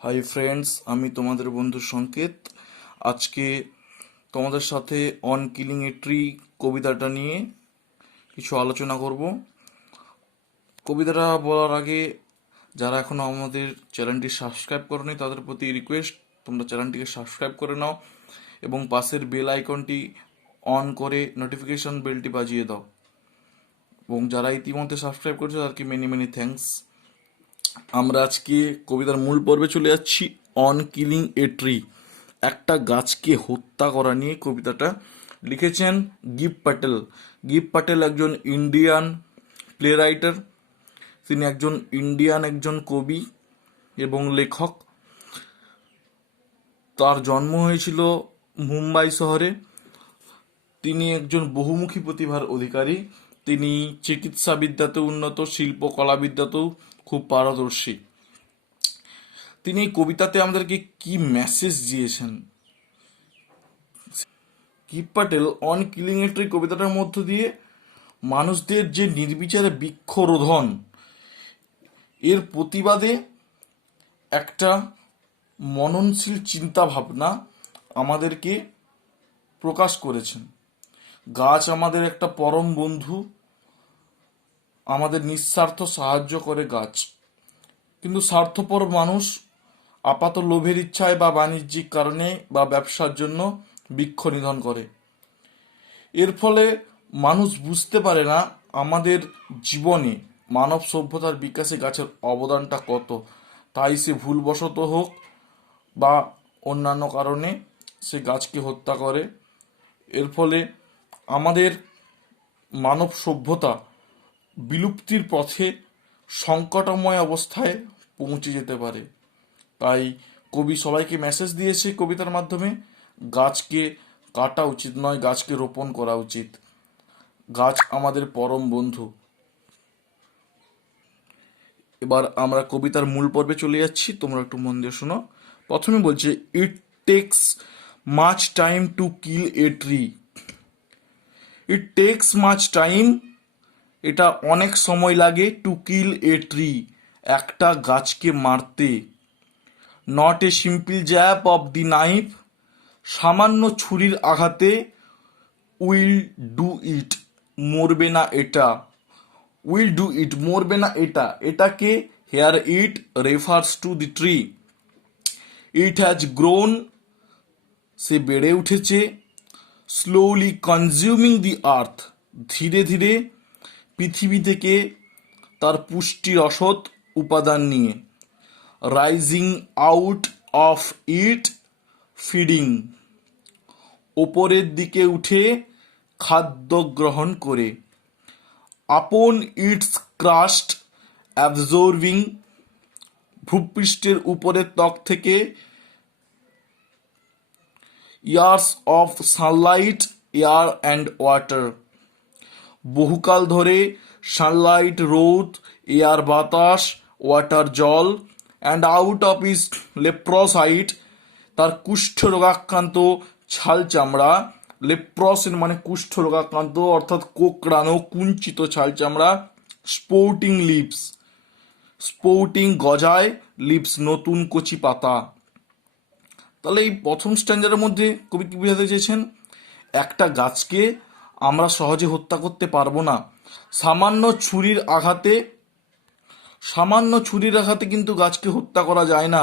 Hi friends, আমি তোমাদের বন্ধু সংকেত। আজকে তোমাদের সাথে অন কিলিং এ ট্রি কবিতাটা নিয়ে কিছু আলোচনা করব। কবিতাটা বলার আগে যারা এখনো আমাদের চ্যানেলটি সাবস্ক্রাইব করোনি তাদের প্রতি রিকোয়েস্ট, তোমরা চ্যানেলটিকে সাবস্ক্রাইব করে নাও এবং পাশের বেল আইকনটি অন করে নোটিফিকেশন বেলটি বাজিয়ে দাও। এবং যারা ইতিমধ্যে সাবস্ক্রাইব করেছে তাদেরকে মেনি মেনি থ্যাঙ্কস। আমরা আজকে কবিতার মূল পর্বে চলে যাচ্ছি। অন কিলিং এ ট্রি, একটা গাছকে হত্যা করা নিয়ে কবিতাটা লিখেছেন গিব প্যাটেল। গিব প্যাটেল একজন ইন্ডিয়ান প্লে রাইটার। তিনি একজন কবি এবং লেখক। তার জন্ম হয়েছিল মুম্বাই শহরে। তিনি একজন বহুমুখী প্রতিভার অধিকারী। তিনি চিকিৎসাবিদ্যাতে উন্নত, শিল্পকলাবিদ্যাতেও খুব পারদর্শী। তিনি এই কবিতাতে আমাদেরকে কি মেসেজ দিয়েছেন? গিব Patel on killing a tree কবিতাটার মধ্য দিয়ে মানুষদের যে নির্বিচারে বৃক্ষরোধন, এর প্রতিবাদে একটা মননশীল চিন্তা ভাবনা আমাদেরকে প্রকাশ করেছেন। গাছ আমাদের একটা পরম বন্ধু, আমাদের নিঃস্বার্থ সাহায্য করে গাছ। কিন্তু স্বার্থপর মানুষ আপাত লোভের ইচ্ছায় বা বাণিজ্যিক কারণে বা ব্যবসার জন্য বৃক্ষ নিধন করে। এর ফলে মানুষ বুঝতে পারে না আমাদের জীবনে মানব সভ্যতার বিকাশে গাছের অবদানটা কত। তাই সে ভুলবশত হোক বা অন্যান্য কারণে সে গাছকে হত্যা করে। এর ফলে আমাদের মানব সভ্যতা বিলুপ্তির পথে সংকটময় অবস্থায় পৌঁছে যেতে পারে। তাই কবি সবাইকে মেসেজ দিয়েছে কবিতার মাধ্যমে, গাছকে কাটা উচিত নয়, গাছকে রোপণ করা উচিত। গাছ আমাদের পরম বন্ধু। এবার আমরা কবিতার মূল পর্বে চলে যাচ্ছি, তোমরা একটু মন দিয়ে শোনো। প্রথমে বলছে, it takes much time to kill a tree. It takes much time, এটা অনেক সময় লাগে, টু কিল এ ট্রি, একটা গাছকে মারতে। Not a simple zap of the knife, সামান্য ছুরির আঘাতে। উইল ডু ইট, মরবে না এটা। উইল ডু ইট, মরবে না এটা। এটাকে here it refers to the tree. It has grown, সে বেড়ে উঠেছে। স্লোলি কনজিউমিং দি আর্থ, ধীরে ধীরে পৃথিবী থেকে তার পুষ্টি রসদ উপাদান নিয়ে। Rising out of it, feeding, ওপরের দিকে উঠে খাদ্য গ্রহণ করে। আপন ইটস ক্রাস্ট অ্যাবজর্বিং, ভূপৃষ্ঠের উপরের ত্বক থেকে years of Sunlight, air and water, বহুকাল ধরে সানলাইট রোদ, এয়ার বাতাস, ওয়াটার জল। অ্যান্ড আউট অফ ইস লেপ্রসাইট, তার কুষ্ঠ রোগাক্রান্ত ছাল চামড়া। লেপ্রসেন মানে কুষ্ঠ রোগাক্রান্ত অর্থাৎ কোকড়ানো কুঞ্চিত ছাল চামড়া। স্পোর্টিং লিভস, স্পোর্টিং গজায়, লিভস নতুন কচি পাতা। তাহলে এই প্রথম স্ট্যান্ডার্ডের মধ্যে কবি কি বোঝাতে চেয়েছেন? একটা গাছকে আমরা সহজে হত্যা করতে পারবো না। সামান্য ছুরির আঘাতে কিন্তু গাছকে হত্যা করা যায় না,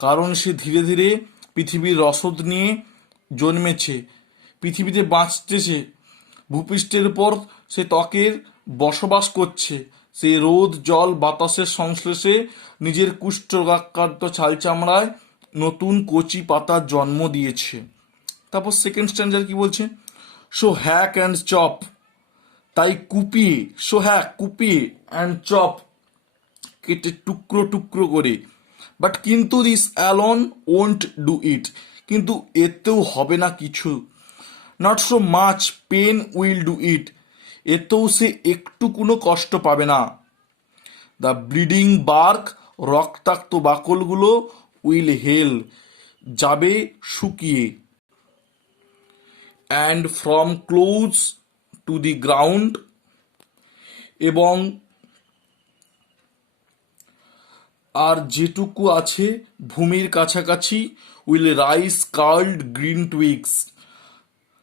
কারণ সে ধীরে ধীরে পৃথিবীর রসদ নিয়ে জন্মেছে, পৃথিবীতে বাঁচতেছে, ভূপৃষ্ঠের উপর সে ত্বকের বসবাস করছে। সে রোদ জল বাতাসের সংশ্লেষে নিজের কুষ্ঠরোগাক্রান্ত ছাল চামড়ায় নতুন কচি পাতার জন্ম দিয়েছে। তারপর সেকেন্ড স্ট্যান্ডার কি বলছে? সো হ্যাক অ্যান্ড চপ, তাই কুপিয়ে, সো হ্যাক কুপিয়ে, অ্যান্ড চপ কেটে টুকরো টুকরো করে। বাট কিন্তু this alone won't do it, কিন্তু এতেও হবে না কিছু। Not so much pain will do it, এতেও সে একটু কোনো কষ্ট পাবে না। দ্য ব্লিডিং বার্ক, রক্তাক্ত বাকলগুলো, উইল হেল, যাবে শুকিয়ে। And from close to the ground, এবং আর যেটুকু আছে ভূমির কাছাকাছি উইল রাইস কার্লড গ্রিন টুইগস,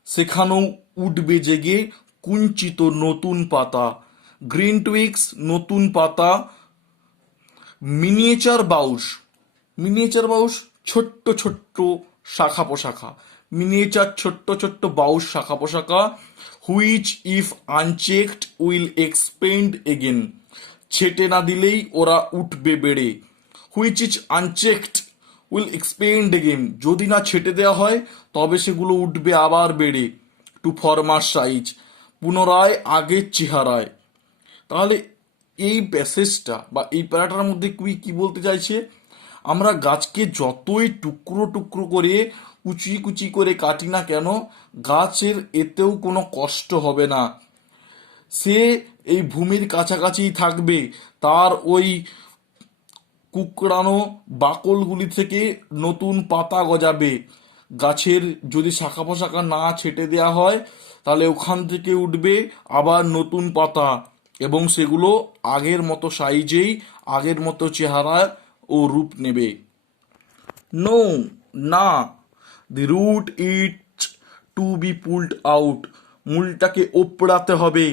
সেখানেও উঠবে জেগে কুঞ্চিত নতুন পাতা। গ্রিন টুইগস নতুন পাতা। মিনিয়েচার বাউশ, মিনিয়েচার বাউশ ছোট্ট ছোট্ট শাখা পোশাখা, মিনিয়েচার ছোট্ট ছোট্ট বাউশ শাখা পোশাখা। Which if unchecked will expand again, ছেটে না দিলেই ওরা উঠবে বেড়ে। Which is unchecked will expand again, যদি না ছেটে দেওয়া হয় তবে সেগুলো উঠবে আবার বেড়ে। টু ফরমার সাইজ, পুনরায় আগের চেহারায়। তাহলে এই প্যাসেজটা বা এই প্যারাটার মধ্যে কি কি বলতে চাইছে, আমরা গাছকে যতই টুকরো টুকরো করে কুচি কুচি করে কাটি না কেন, গাছের এতেও কোনো কষ্ট হবে না। সে এই ভূমির কাছাকাছি থাকবে, তার ওই কুকড়ানো বাকলগুলি থেকে নতুন পাতা গজাবে। গাছের যদি শাখা পোশাখা না ছেটে দেওয়া হয় তাহলে ওখান থেকে উঠবে আবার নতুন পাতা, এবং সেগুলো আগের মতো সাইজেই আগের মতো চেহারা ও রূপ নেবে। নো, না। The root it to be pulled out, মূলটাকে ওপড়াতে হবে।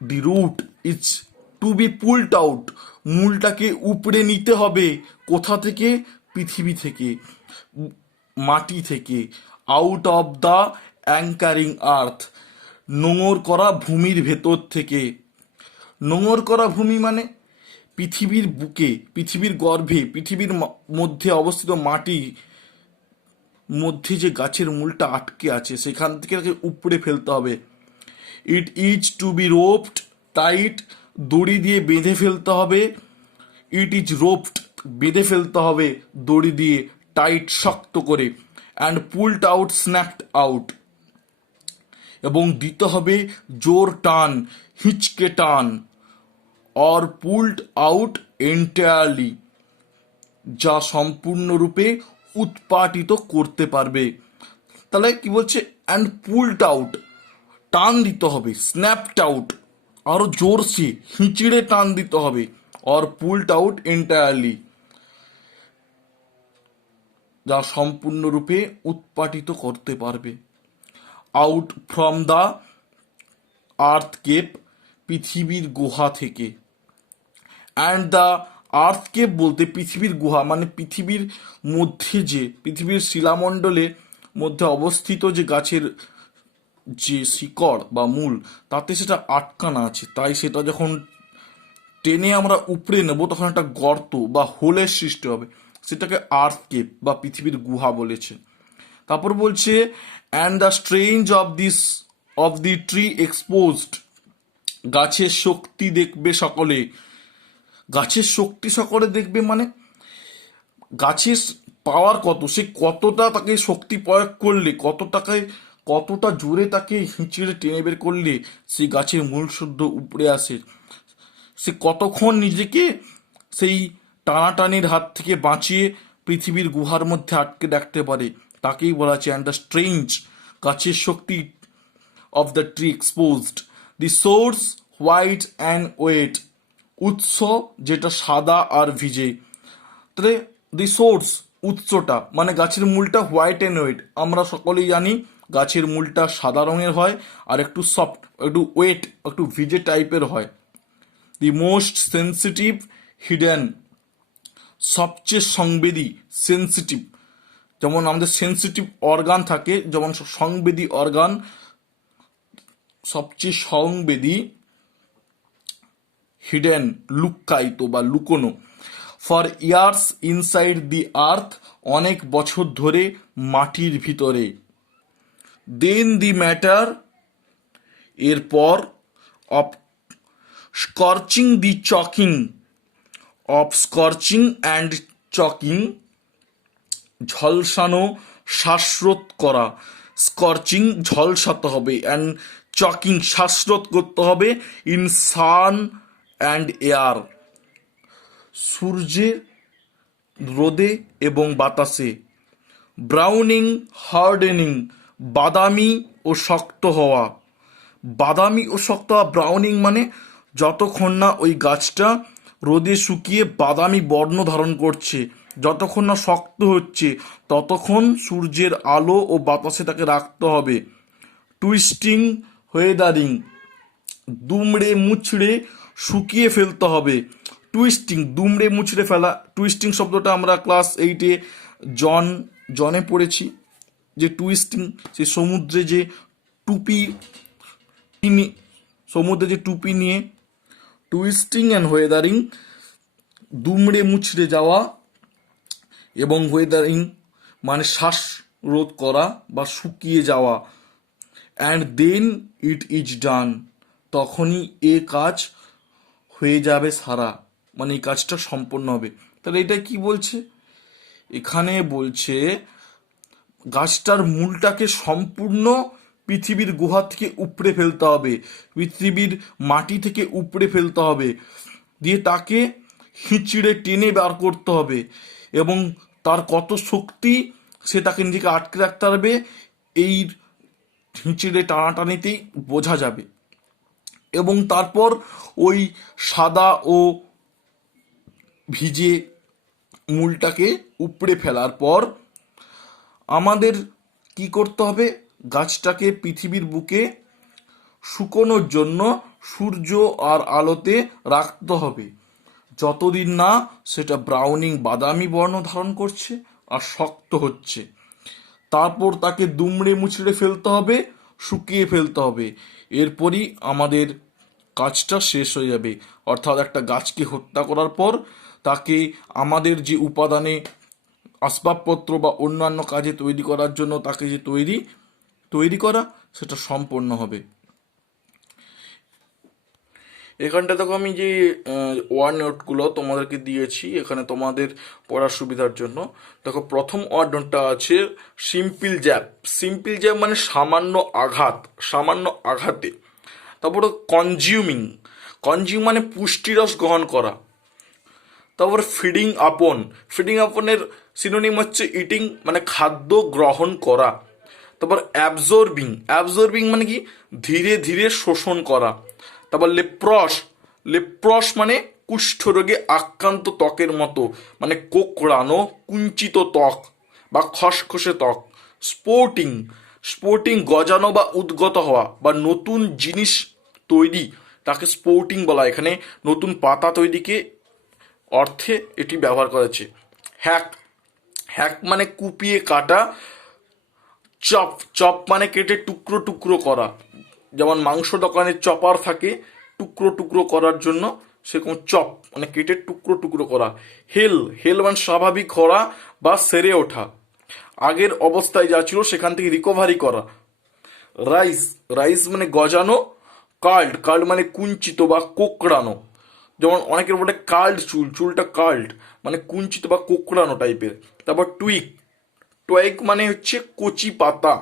The root is to be pulled out, মূলটাকে উপড়ে নিতে হবে। কোথা থেকে? পৃথিবী থেকে, মাটি থেকে। Out of the anchoring earth, নোঙর করা ভূমির ভেতর থেকে। নোঙর করা ভূমি মানে পৃথিবীর বুকে, পৃথিবীর গর্ভে, পৃথিবীর মধ্যে অবস্থিত মাটি মধ্যে যে গাছের মূলটা আটকে আছে সেখান থেকে তাকে উপড়ে ফেলতে হবে। It is to be roped tight, দড়ি দিয়ে বেঁধে ফেলতে হবে। ইট ইজ রোপড, বেঁধে ফেলতে হবে দড়ি দিয়ে, টাইট শক্ত করে। And pulled out, snapped out, এবং দিতে হবে জোর টান, হিচকে টান। অর পুলড আউট এন্টায়ারলি, যা সম্পূর্ণরূপে উৎপাটিত করতে পারবে। তাহলে কি বলছে? অ্যান্ড পুলড আউট, টান দিতে হবে। স্ন্যাপড আউট, আরো জোরসে হিঁচড়ে টান দিতে হবে। অর পুলড আউট এন্টায়ারলি, যা সম্পূর্ণরূপে উৎপাটিত করতে পারবে। Out from the earth cape, পৃথিবীর গুহা থেকে। অ্যান্ড দ্য আর্থ কেপ বলতে পৃথিবীর গুহা মানে পৃথিবীর মধ্যে যে পৃথিবীর শিলামণ্ডলে মধ্যে অবস্থিত যে গাছের যে শিকড় বা মূল, তাতে সেটা আটকানা আছে, তাই সেটা যখন টেনে আমরা উপড়ে নেব তখন একটা গর্ত বা হোলের সৃষ্টি হবে, সেটাকে আর্থ কেপ বা পৃথিবীর গুহা বলেছে। তারপর বলছে and the strange of the tree exposed, গাছের শক্তি দেখবে সকলে। গাছের শক্তি সকলে দেখবে মানে গাছের পাওয়ার কত, সে কতটা তাকে শক্তি প্রয়োগ করলে, কতটা জোরে তাকে হিঁচড়ে টেনে বের করলে সেই গাছের মূল শুদ্ধ উপড়ে আসে, সে কতক্ষণ নিজেকে সেই টানাটানির হাত থেকে বাঁচিয়ে পৃথিবীর গুহার মধ্যে আটকে রাখতে পারে, তাকেই বলা আছে অ্যান্ড দ্য স্ট্রেঞ্জ, গাছের শক্তি of the tree exposed. The source white and wet, উৎস যেটা সাদা আর ভিজে। তাহলে দি সোর্স, উৎসটা মানে গাছের মূলটা হোয়াইট অ্যান্ড ওয়েট, আমরা সকলেই জানি গাছের মূলটা সাদা রঙের হয় আর একটু সফট, একটু ওয়েট, একটু ভিজে টাইপের হয়। দি মোস্ট সেন্সিটিভ হিডেন, সবচেয়ে সংবেদী, সেন্সিটিভ, যেমন আমাদের সেন্সিটিভ অর্গান থাকে, যেমন সংবেদী অর্গান, সবচেয়ে সংবেদী। হিডেন, লুক্কায়িত বা লুকোনো। For years inside the earth, অনেক বছর ধরে মাটির ভিতরে। দেন দি ম্যাটার, এরপর। Of scorching the choking, of scorching and choking, ঝলসানো, শ্বাসরোধ করা। স্কর্চিং ঝলসাতে হবে, অ্যান্ড চকিং শ্বাসরোধ করতে হবে। ইন সান অ্যান্ড এয়ার, সূর্যে, রোদে এবং বাতাসে। ব্রাউনিং, হার্ডেনিং, বাদামি ও শক্ত হওয়া। বাদামি ও শক্ত হওয়া, ব্রাউনিং মানে যতক্ষণ না ওই গাছটা রোদে শুকিয়ে বাদামি বর্ণ ধারণ করছে। যতক্ষণ না শক্ত হচ্ছে ততক্ষণ সূর্যের আলো ও বাতাসে তাকে রাখতে হবে। টুইস্টিং, ওয়েদারিং, দুমড়ে মুচড়ে শুকিয়ে ফেলতে হবে। টুইস্টিং, দুমড়ে মুচড়ে ফেলা। টুইস্টিং শব্দটা আমরা ক্লাস 8-এ জনে পড়েছি, যে টুইস্টিং, সে সমুদ্রে যে টুপি নিয়ে। টুইস্টিং অ্যান্ড ওয়েদারিং, দুমড়ে মুচড়ে যাওয়া, এবং ওয়েদারিং মানে শ্বাসরোধ করা বা শুকিয়ে যাওয়া। And then it is done, তখনই এ কাজ হয়ে যাবে সারা, মানে এই কাজটা সম্পন্ন হবে। তাহলে এটা কি বলছে? এখানে বলছে গাছটার মূলটাকে সম্পূর্ণ পৃথিবীর গুহা থেকে উপড়ে ফেলতে হবে, পৃথিবীর মাটি থেকে উপড়ে ফেলতে হবে, দিয়ে তাকে হিঁচড়ে টেনে বার করতে হবে, এবং তার কত শক্তি সে তাকে নিজেকে আটকে রাখতে পারবে এই হিঁচড়ে টানাটানিতেই বোঝা যাবে। এবং তারপর ওই সাদা ও ভিজে মূলটাকে উপড়ে ফেলার পর আমাদের কি করতে হবে? গাছটাকে পৃথিবীর বুকে শুকোনোর জন্য সূর্য আর আলোতে রাখতে হবে, যতদিন না সেটা ব্রাউনিং বাদামি বর্ণ ধারণ করছে আর শক্ত হচ্ছে। তারপর তাকে দুমড়ে মুচড়ে ফেলতে হবে, শুকিয়ে ফেলতে হবে। এরপরই আমাদের কাজটা শেষ হয়ে যাবে। অর্থাৎ একটা গাছকে হত্যা করার পর তাকে আমাদের যে উপাদানে আসবাবপত্র বা অন্যান্য কাজে তৈরি করার জন্য তাকে যে তৈরি করা, সেটা সম্পন্ন হবে। এখানটা দেখো আমি যে ওয়ার্ড নোটগুলো তোমাদেরকে দিয়েছি এখানে তোমাদের পড়ার সুবিধার জন্য। দেখো প্রথম ওয়ার্ড নোটটা আছে সিম্পল জ্যাব। সিম্পল জ্যাব মানে সামান্য আঘাতে। তারপর কনজিউমিং, মানে পুষ্টিরস গ্রহণ করা। তারপর ফিডিং আপনের সিনোনিম হচ্ছে ইটিং, মানে খাদ্য গ্রহণ করা। তারপর অ্যাবজর্বিং মানে কি? ধীরে ধীরে শোষণ করা। তারপর লেপ্রস মানে কুষ্ঠরোগে আক্রান্ত ত্বকের মতো, মানে কোঁকড়ানো কুঞ্চিত ত্বক বা খসখসে ত্বক। স্পোর্টিং গজানো বা উদ্গত হওয়া বা নতুন জিনিস তৈরি, তাকে স্পোর্টিং বলা। এখানে নতুন পাতা তৈরিকে অর্থে এটি ব্যবহার করা হচ্ছে। হ্যাক মানে কুপিয়ে কাটা। চপ মানে কেটে টুকরো টুকরো করা। যেমন মাংস দোকানে চপার থাকে টুকরো টুকরো করার জন্য, সেরকম চপ মানে কেটে টুকরো টুকরো করা। হেল মানে স্বাভাবিক হওয়া বা সেরে ওঠা, আগের অবস্থায় যা ছিল সেখান থেকে রিকভারি করা। রাইস মানে গজানো। কার্ড মানে কুঞ্চিত বা কোঁকড়ানো। যেমন অনেকের বলে চুলটা কার্ড মানে কুঞ্চিত বা কোঁকড়ানো টাইপের। তারপর টুইক মানে হচ্ছে কচি পাতা।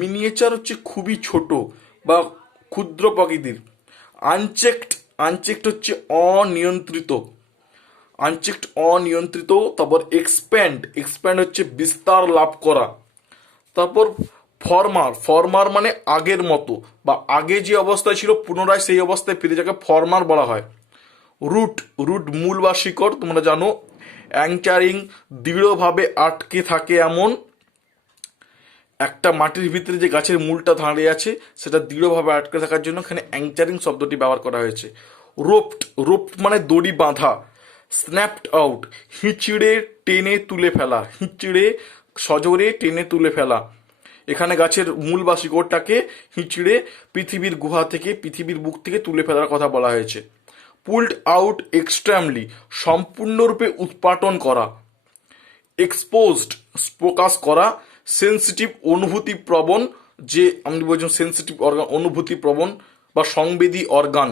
মিনিয়েচার হচ্ছে খুবই ছোট বা ক্ষুদ্র প্রকৃতির। আনচেকড হচ্ছে অনিয়ন্ত্রিত। তারপর এক্সপ্যান্ড হচ্ছে বিস্তার লাভ করা। তারপর ফরমার মানে আগের মতো বা আগে যে অবস্থায় ছিল পুনরায় সেই অবস্থায় ফিরে যাকে ফরমার বলা হয়। রুট মূল বা শিকড়, তোমরা জানো। অ্যাংচারিং দৃঢ়ভাবে আটকে থাকে এমন। একটা মাটির ভিতরে যে গাছের মূলটা দাঁড়িয়ে আছে সেটা দৃঢ়ভাবে আটকে থাকার জন্য এখানে অ্যাংচারিং শব্দটি ব্যবহার করা হয়েছে। রোপড মানে দড়ি বাঁধা। স্ন্যাপড আউট হিঁচড়ে সজোরে টেনে তুলে ফেলা। এখানে গাছের মূল বা শিকড়টাকে হিঁচড়ে পৃথিবীর গুহা থেকে, পৃথিবীর বুক থেকে তুলে ফেলার কথা বলা হয়েছে। পুলড আউট এক্সট্রিমলি সম্পূর্ণরূপে উৎপাটন করা। এক্সপোজড প্রকাশ করা। সেন্সিটিভ অনুভূতি প্রবণ, যে আমি বলছি সেন্সিটিভ অর্গান অনুভূতি প্রবণ বা সংবেদী অর্গান।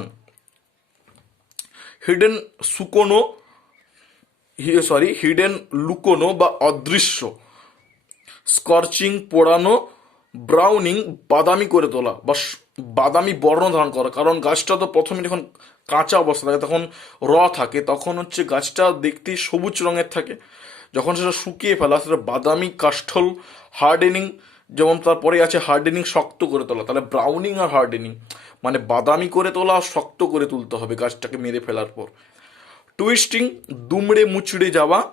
হিডেন লুকোনো বা অদৃশ্য। স্কর্চিং পোড়ানো। ব্রাউনিং বাদামি করে তোলা বা বাদামি বর্ণ ধারণ করা। কারণ গাছটা তো প্রথমে যখন কাঁচা অবস্থা থাকে তখন থাকে, তখন হচ্ছে গাছটা দেখতে সবুজ রঙের থাকে। যখন সেটা শুকিয়ে ফেলা সেটা বাদামি কাষ্ঠল। হার্ডেনিং, যেমন তারপরে আছে হার্ডেনিং শক্ত করে তোলা। তাহলে ব্রাউনিং আর মানে বাদামি করে তোলা, শক্ত করে তুলতে হবে গাছটাকে মেরে ফেলার পর। টুইস্টিং, দুমড়ে মুচড়ে যাওয়া।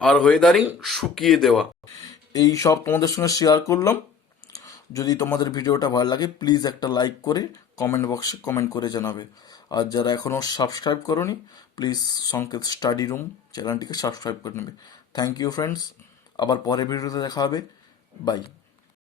আর ওয়েদারিং, শুকিয়ে দেওয়া। এই সব তোমাদের সঙ্গে শেয়ার করলাম। যদি তোমাদের ভিডিওটা ভালো লাগে প্লিজ একটা লাইক করে কমেন্ট বক্সে কমেন্ট করে জানাবে। আর যারা এখনও সাবস্ক্রাইব করোনি প্লিজ সংকেত স্টাডি রুম চ্যানেলটিকে সাবস্ক্রাইব করে নেবে। থ্যাংক ইউ ফ্রেন্ডস, আবার পরের ভিডিওতে দেখা হবে। বাই।